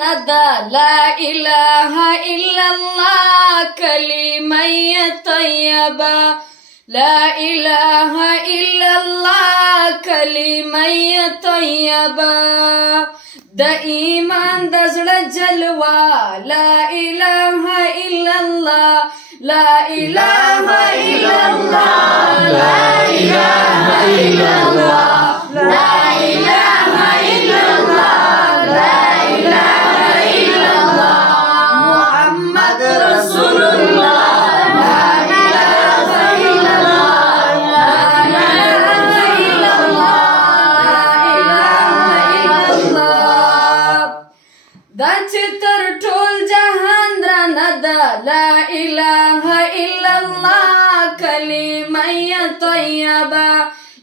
ندا لا إله إلا الله كلمة طيبة لا إله إلا الله كلمة طيبة د ایمان د زړه جلوه لا إله إلا الله لا إله إلا الله لا إله إلا الله لا إله إلا الله لا إله إلا الله محمد رسول الله لا إله إلا الله لا إله إلا الله لا إله إلا الله دا چې تر ټول جهان درنه ده لا إله إلا الله كلمة طيبة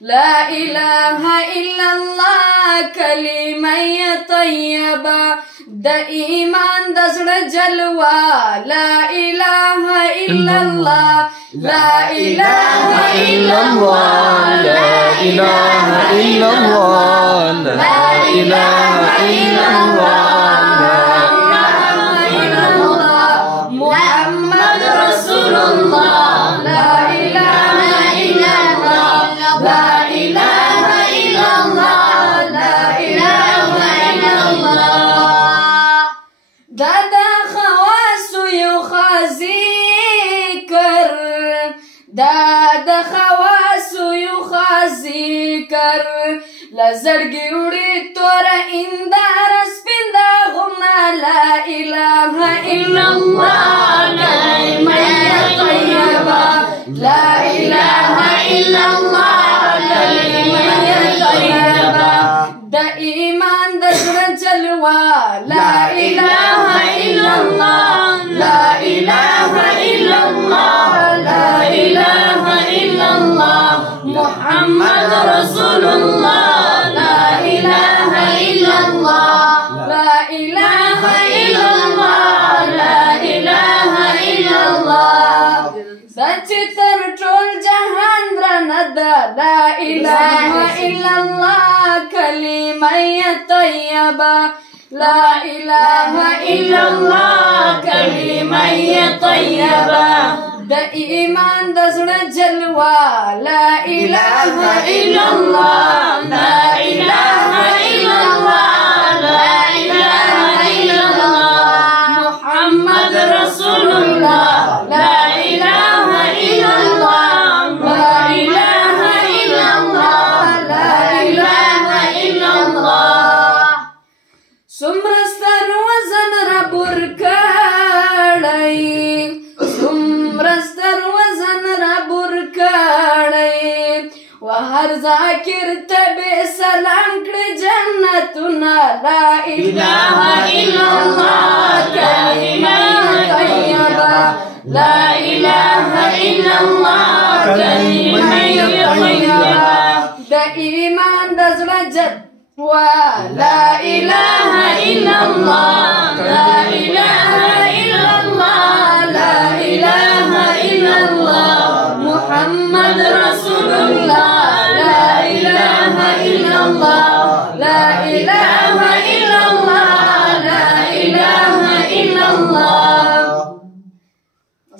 لا إله إلا الله كلمة طيبة د ایمان د زړه جلوه لا إله إلا الله لا إله إلا الله لا إله إلا الله لا إله إلا الله لا إله إلا الله محمد رسول الله لا إله إلا الله لا إله إلا الله لا إله إلا الله دا خواص یو خازی کر دا خواص یو خازی کر لزړګي وړي تور اندار سپیندا غنا لا إله إلا الله كلمة طيبة لا إله إلا الله كلمة طيبة د ایمان د زړه جلوه لا إله إلا الله لا إله إلا الله لا إله إلا الله محمد رسول الله لا إله إلا الله لا إله إلا الله لا إله إلا الله سچ تر ټول جهان درنه ده لا إله إلا الله كلمة طيبة لا إله إلا الله كلمة طيبة د ایمان د زړه جلوه لا إله إلا الله لا إله إلا الله لا إله إلا الله محمد رسول الله لا إله إلا الله لا إله إلا الله لا إله إلا الله سمرستر وزن ربور کړی سمرستر وزن ربور کړی وهر ذاکر تبه سلام کړ جنتنا لا إله إلا الله كلمة طيبة لا إله إلا الله كلمة طيبة د ایمان د زړه جلوه لا إله إلا الله لا